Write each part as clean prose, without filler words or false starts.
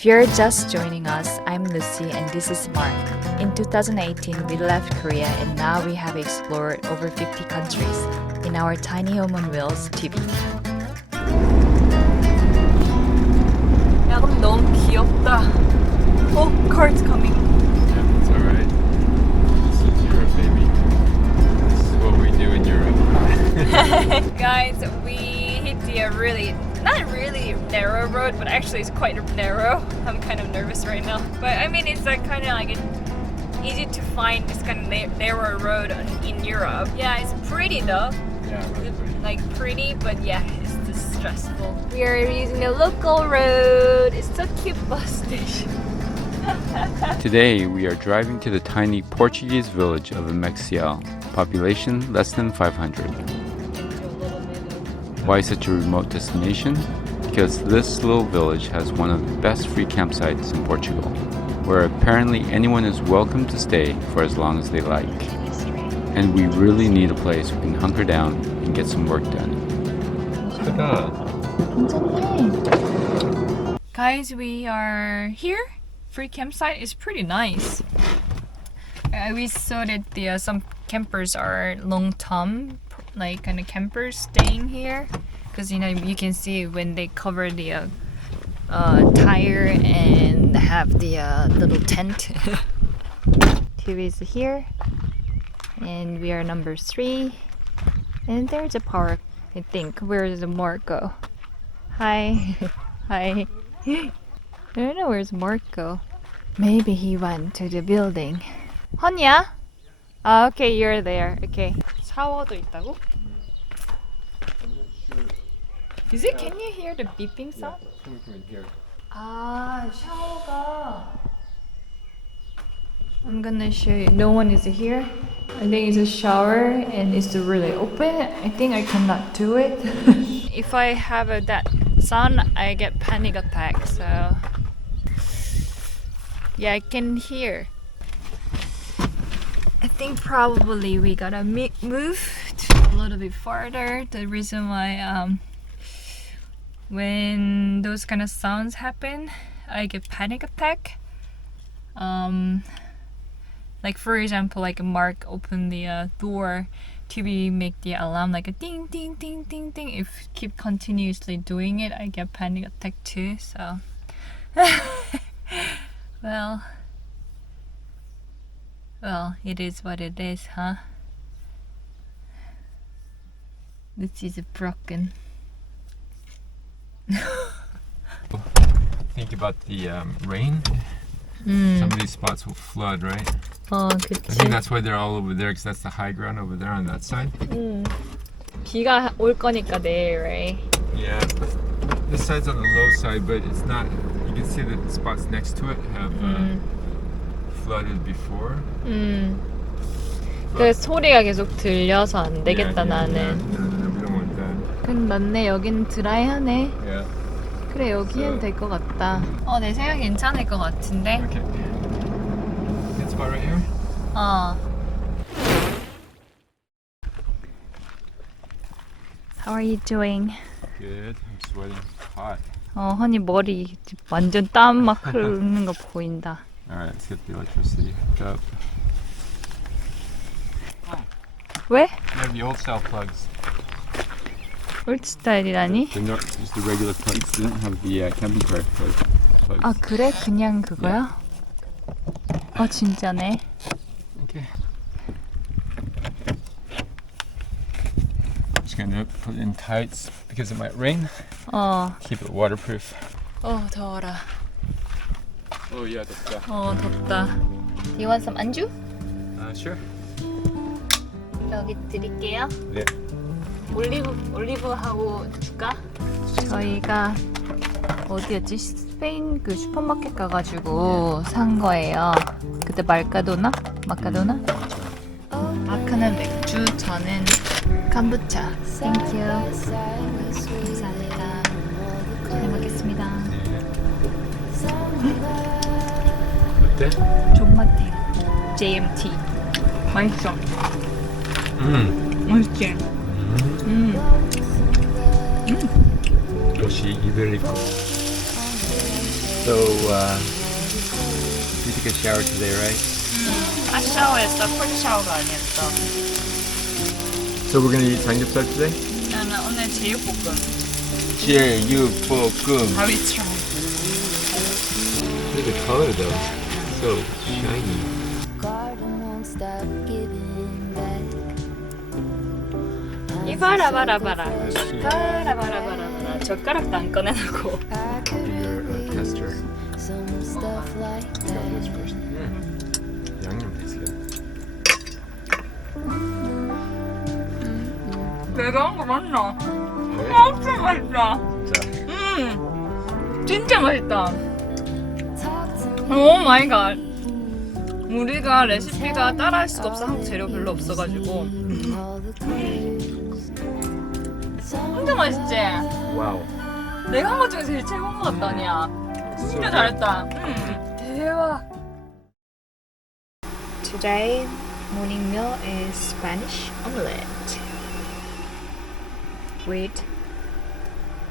If you're just joining us, I'm Lucy and this is Mark. In 2018, we left Korea and now we have explored over 50 countries in our tiny home on wheels TV. 야, 근데 너무 귀엽다. Oh, car's coming. Yeah, it's alright. This is Europe, baby. This is what we do in Europe. Guys, we hit the not really narrow road, but actually it's quite narrow. I'm kind of nervous right now. But I mean, it's like kind of like easy to find this kind of narrow road in Europe. Yeah, it's pretty though. Yeah, really pretty. Like pretty, but yeah, it's just stressful. We are using a local road. It's so cute bus station. Today we are driving to the tiny Portuguese village of Amexial, population less than 500. Why such a remote destination? Because this little village has one of the best free campsites in Portugal, where apparently anyone is welcome to stay for as long as they like. And we really need a place we can hunker down and get some work done. Guys, we are here. Free campsite is pretty nice. We saw that some campers are long-term, like kind of campers staying here, because you can see when they cover the tire and have the little tent. TV is here, and we are number 3, and there's a park. I think. Where's the Morocco? Hi. Hi. I don't know where's Morocco. Maybe he went to the building. 헌이야? Okay, you're there. Okay. 샤워도 있다고? Is it? Can you hear the beeping sound? 아, 샤워가. I'm gonna show you. No one is here. I think it's a shower and it's really open. I think I cannot do it. If I have that sound, I get panic attack. So yeah, I can hear. I think probably we gotta move to a little bit farther. The reason why when those kind of sounds happen, I get panic attack. Like for example, like Mark opened the door, TV make the alarm like a ding ding ding ding ding. If keep continuously doing it, I get panic attack too. So well, it is what it is, huh? This is broken. Think about the rain. Some of these spots will flood, right? I think that's why they're all over there, because that's the high ground over there on that side. 비가 올 거니까 내일, right? Yeah, this side's on the low side, but it's not. You can see that the spots next to it have flooded before. 그 소리가 계속 들려서 안 되겠다 나는. No, we don't want that. 근데 맞네, 여기는 드라이하네. Yeah. 그래, 여기 해도 될 것 같다. 내 생각 괜찮을 것 같은데. Okay. Good spot right here. How are you doing? Good. I'm sweating. Hot. 허니 머리 완전 땀 막 흐르는 거 보인다. Alright, let's get the electricity hooked up. 왜? You have the old style plugs. 올드 스타일이라니? Just the regular plugs. They don't have the camping car plugs. 아 그래? 그냥 그거야? 진짜네. Okay. Just gonna put it in tights because it might rain. Keep it waterproof. 더워라. Oh yeah, 덥다. 덥다. Do you want some 안주? Sure. 여기 드릴게요. 네. 올리브하고 줄까? 저희가 어디였지? 스페인 그 슈퍼마켓 가가지고 산 거예요. 그때 마카도나? 마크는 맥주, 저는 캄부차. 땡큐. 감사합니다. 잘 먹겠습니다. 어때? 존맛해. JMT. 맛있어. 맛있지? 역시 이베리코. So, you took a shower today, right? 아 샤워했어. 콜 샤워가 아니었어. So we're gonna eat samgyeopsal today? 나는 오늘 제육볶음. 제육볶음. How is try? Look at the color though. So shiny. 이거 봐라. 젓가락도 안 꺼내놓고. Your tester. 양념 tastes good. 내가 한 거 맞나? 네? 엄청 맛있다. 진짜. 진짜 맛있다. 오 마이 갓. 우리가 레시피가 따라할 수가 없어. 한국 재료 별로 없어가지고. 진짜 맛있지? 와우. 내가 한 것 중에 제일 최고인 것 같다, 아니야. 진짜 잘했다. 대박. Today morning meal is Spanish omelette with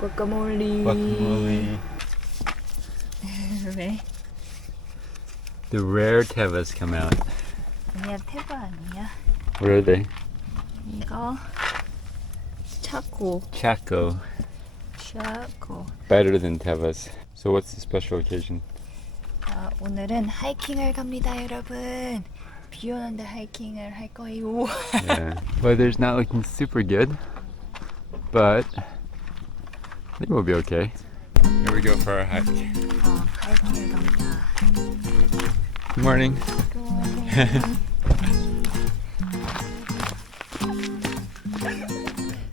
guacamole. Guacamole. 왜? The rare tevas come out. 아니야, 태바 아니야. What are they? 이거 차코. Chaco. 차코. Better than tevas. So what's the special occasion? 오늘은 하이킹을 갑니다, 여러분. 비 오는데 하이킹을 할 거예요. Yeah. Weather's not looking super good, but I think we'll be okay. Here we go for our hike. 하이킹을 갑니다. Good morning.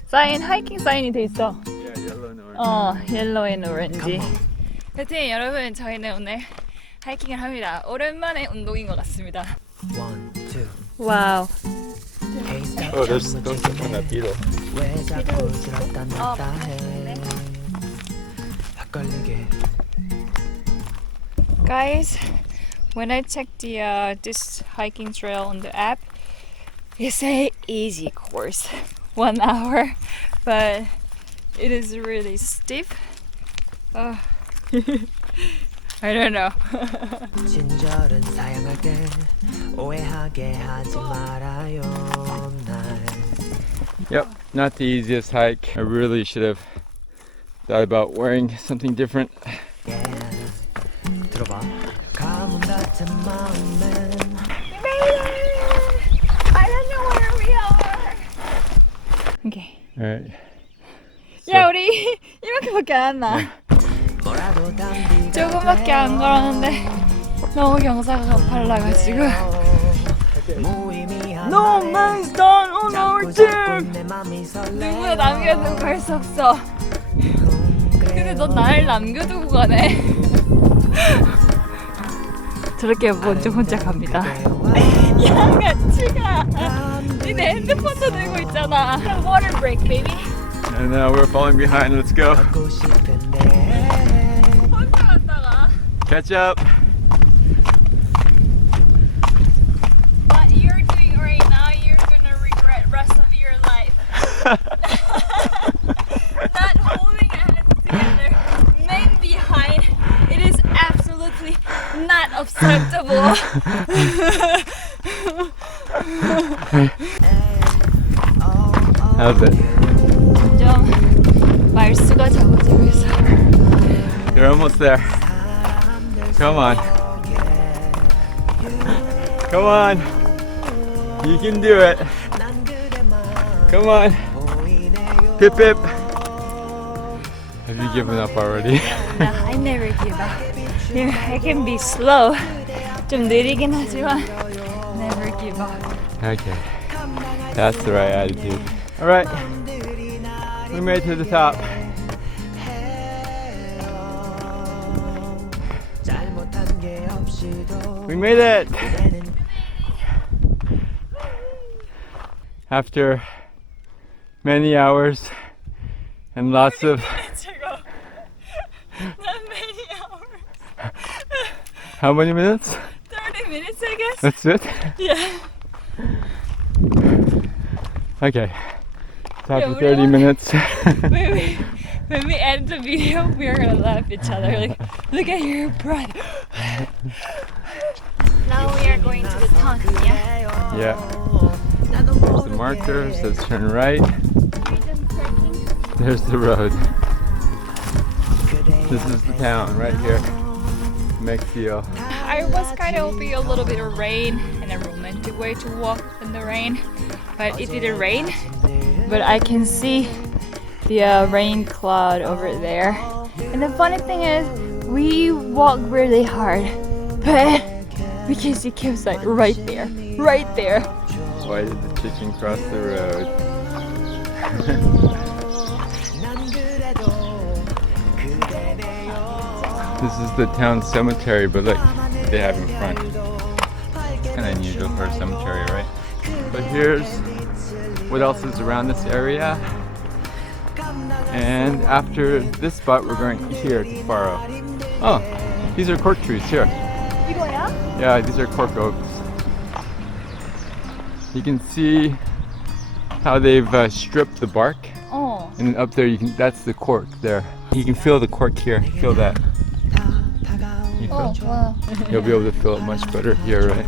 사인, 하이킹 사인이 돼 있어. Yeah, yellow and orange. 옐로우 앤 오렌지. 하여튼 여러분, 저희는 오늘 하이킹을 합니다. 오랜만에 운동인 것 같습니다. One, two. 와우. Oh, there's don't step on that beetle. 왜 자꾸 들었다 놨다 해 헷갈리게 Guys, when I checked the this hiking trail on the app, it say easy course, 1 hour, but it is really steep. I don't know. 친절은 사양할게 오해하게 하지 말아요 날 Yep, not the easiest hike. I really should have thought about wearing something different. 들어봐 가문 같은 마음엔 I don't know where we are. Okay. Alright. 야, 우리 이만큼밖에 안 나. 뭐라도 담비가 조금밖에 안 걸었는데 너무 경사가 가팔라가지고. 무의미한 No man's done on our trip. 내 맘이 설레 누구나 남겨두고 갈 수 없어. 근데 넌 나를 남겨두고 가네. 저렇게 먼저 혼자 갑니다. 양아치가. 니네 핸드폰도 들고 있잖아. Water break, baby. And now we're falling behind. Let's go. 갖고 싶은데 혼자 갔다가. Catch up. What you're doing right now, you're gonna regret rest of your life. Not holding hands together, men behind. It is absolutely not acceptable. How's it? 좀 말수가 적어지고 있어. You're almost there. Come on. Come on. You can do it. Come on. Pip pip. Have you given up already? No, I never give up. I can be slow. 좀 느리긴 하지만 never give up. Okay. That's the right attitude. Alright. We made it to the top. 잘못한 게 없이도 We made it! After many hours and lots of... Not many hours. How many minutes? 30 minutes, I guess. That's it? Yeah. Okay. It's after Yeah, 30 minutes. Wait. when we end the video, we are gonna laugh at each other. Like, look at your breath. Now we are going to the town. Yeah. Yeah. There's the markers. Let's turn right. There's the road. This is the town right here. Mexico. I was kind of hoping a little bit of rain and a romantic way to walk in the rain, but it didn't rain. But I can see the rain cloud over there. And the funny thing is, we walk really hard, but we can see campsite right there, right there. Why did the chicken cross the road? This is the town cemetery, but look, they have in front. It's kind of unusual for a cemetery, right? But here's what else is around this area. And after this spot, we're going here to Faro. Oh, these are cork trees here. Yeah, these are cork oaks. You can see how they've stripped the bark. Oh. And then up there, that's the cork there. You can feel the cork here. Feel that. Oh, wow. You'll be able to feel it much better here, right?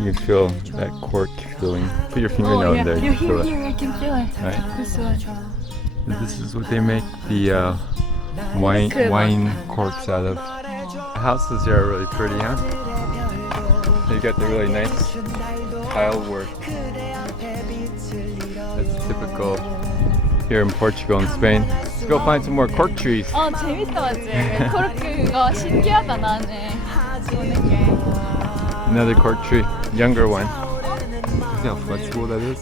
You can feel that cork feeling. Put your fingernail in there. You can feel it. Here, I can feel it. Right? This one. This is what they make the wine corks out of. The houses here are really pretty, huh? They got the really nice tile work. That's typical here in Portugal and Spain. Let's go find some more cork trees. 재밌다 맞지? 코르크가 신기하다 나는. 보는 게. Another cork tree, younger one. See how flexible that is?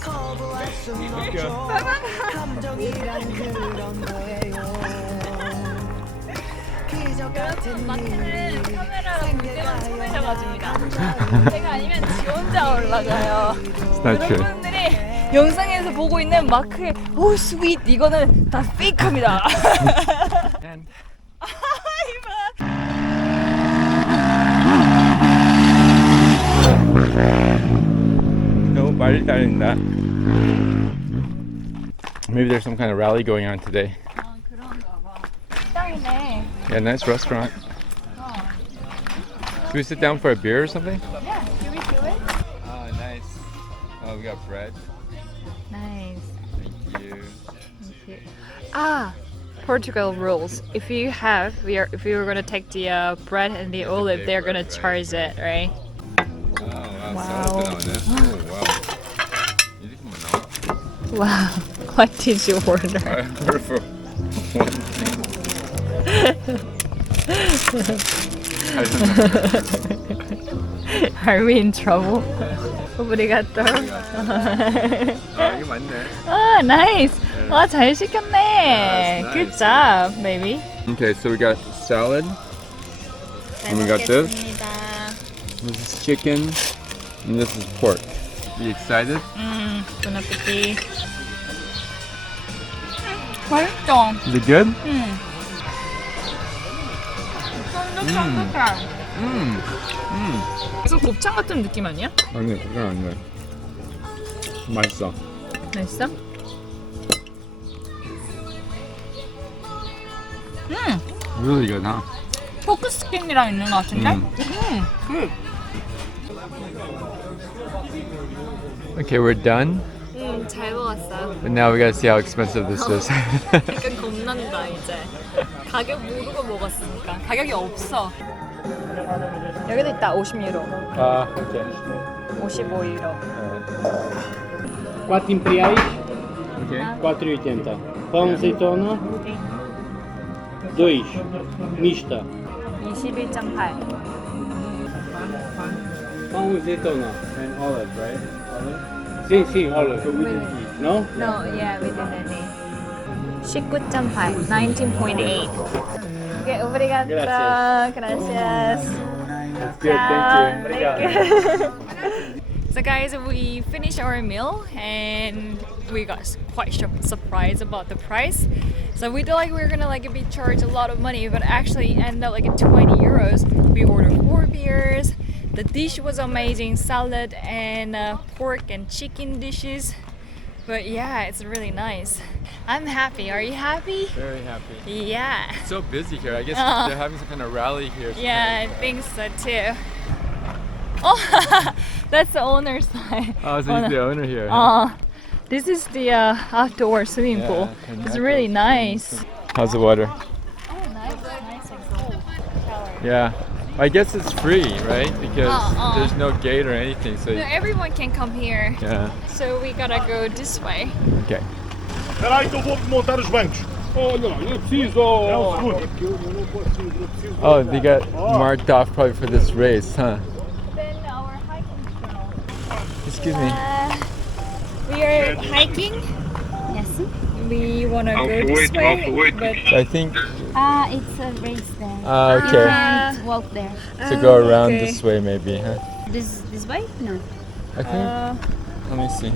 여러분, 마크는 카메라랑 무대만 처음 잡아줍니다. 제가 아니면 지 혼자 올라가요. It's not true. 여러분들이 영상에서 보고 있는 마크의 오 스윗 이거는 다 페이크입니다. And 너무 빨리 달린다. Maybe there's some kind of rally going on today. 아 그런가 봐. 식당이네. Yeah, nice restaurant. Should we sit down for a beer or something? Yeah, can we do it? Oh, nice. Oh, we got bread. Nice. Thank you. Ah, Portugal rules. If you were gonna take the bread and the olive, they're gonna charge it, right? Oh, Wow. wow. Oh, wow. 이렇게 나와? Wow. What did you order? I ordered for one thing. Are we in trouble? Obrigado. 이거 맞네. Ah, nice. 와, 잘 시켰네. Nice. Good job, baby. Okay, so we got salad. And we got this. This is chicken. And this is pork. Are you excited? Bon appetit. 맛있어. Is it good? 쫀득쫀득해. 무슨 곱창 같은 느낌 아니야? 아니, 그건 아니야. 맛있어. 맛있어? Really good, huh? 포크 스킨이랑 있는 것 같은데? 굿. Okay, we're done. 잘 먹었어. But now we gotta see how expensive this is. 약간 겁난다 이제. 가격 모르고 먹었으니까. 가격이 없어. 여기도 있다. 50유로. Ah, okay. 55유로. 4 imperiais, Okay. 4,80. Pão azeitona, 2. Mista. 21.8. Pão azeitona and olive, right? Olive? Sim, olive. We didn't eat. No? No, yeah, we didn't eat. 19.8. 19.8. Okay, obrigado. Gracias. That's good, thank you. So guys, we finished our meal and we got quite surprised about the price. So we thought like we were gonna like be charged a lot of money, but actually ended up like at 20 euros. We ordered 4 beers. The dish was amazing, salad and pork and chicken dishes. But yeah, it's really nice. I'm happy. Are you happy? Very happy. Yeah. It's so busy here. I guess Oh. they're having some kind of rally here. Yeah, I think so too. Oh, that's the owner's side. Oh, so he's the owner here. This is the outdoor swimming pool. It's really nice. How's the water? Oh, nice and cool. Shower. Yeah. I guess it's free, right? Because there's no gate or anything. So No, everyone can come here. yeah. So we gotta go this way. Okay. Peraí que eu vou montar os bancos. Olha, eu preciso. Oh, they got marked off probably for this race, huh? Then our hiking trail. Excuse me. We are hiking. Yes. We wanna go this way, but I think It's a race there. okay. And walk there. To go around okay. this way maybe, huh? This way? No. I think let me see.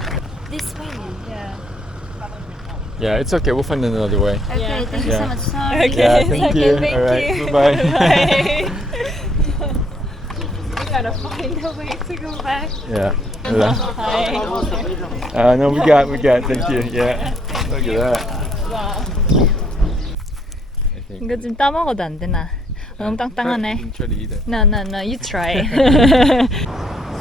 This way. yeah. Yeah, it's okay. We'll find another way. Okay. Yeah. Thank you Yeah. so much. Sorry. Okay, Yeah, it's thank okay, you. thank All right, you. bye-bye. Bye. We gotta find a way to go back. Yeah. Hello. Hi. No, we got. Thank you. Yeah. Look at that. 와. I think 이거 좀 따먹어도 안 되나? 너무 땅땅하네. Try to eat it. No, you try.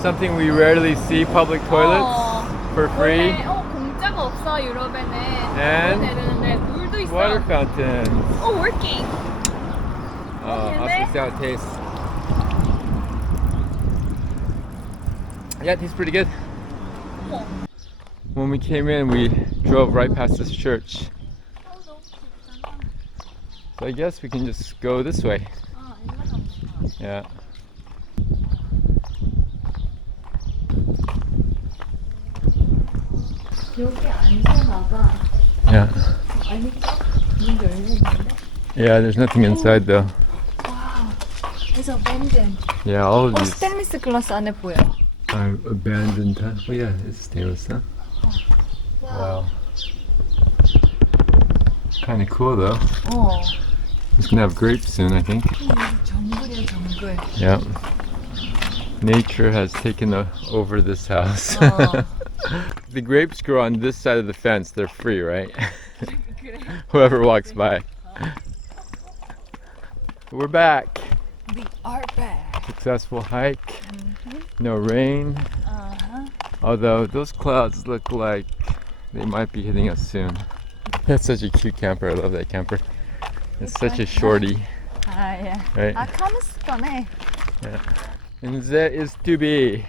Something we rarely see, public toilets for free. 공짜가 없어 유럽에는. And 해야 되는데 물도 있어. water fountains. Oh, working. I'll see how it tastes. Yeah, it tastes pretty good. When we came in, we drove right past this church. So I guess we can just go this way. Yeah. 여기 앉아나 봐. Yeah. 아닐까? 문 열려 있는데? Yeah, there's nothing inside though. It's abandoned. Yeah, all of these 스테인리스 글라스 안에 보여. are abandoned, huh? Oh yeah, it's stainless, huh? Wow. Kind of cool though. It's gonna have grapes soon, I think. 정글이야, 정글. Yeah. Nature has taken over this house. The grapes grow on this side of the fence. They're free, right? Whoever walks by. We're back. We are back. Successful hike. No rain. Although those clouds look like they might be hitting us soon. That's such a cute camper. I love that camper. It's such a shorty, 아, 예. right? 아, 카무스 거네. And there is to be.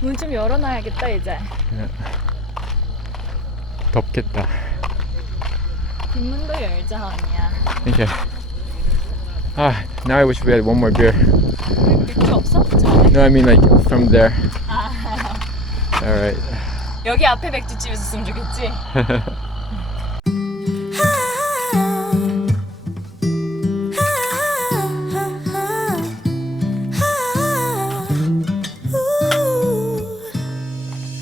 문 좀 열어놔야겠다, 이제. 덥겠다. 뒷문도 열자, 언니야. Okay. Now I wish we had one more beer. 맥주 없어? 전에? No, I mean like from there. All right. 여기 앞에 맥주집 있었으면 좋겠지?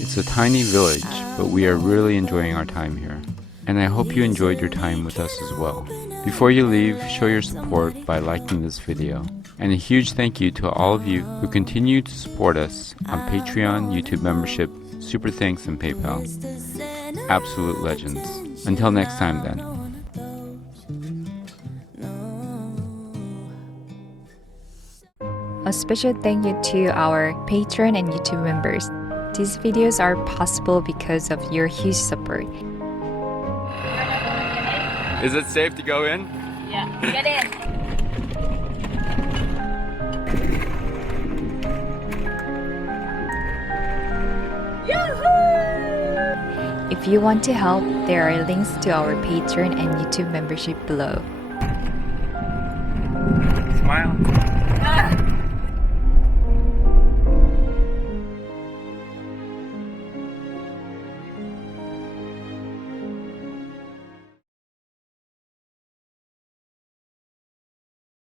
It's a tiny village, but we are really enjoying our time here. And I hope you enjoyed your time with us as well. Before you leave, show your support by liking this video. And a huge thank you to all of you who continue to support us on Patreon, YouTube membership, Super Thanks, and PayPal. Absolute legends. Until next time then. A special thank you to our Patreon and YouTube members. These videos are possible because of your huge support. Is it safe to go in? Yeah, get in. If you want to help, there are links to our Patreon and YouTube membership below. Smile.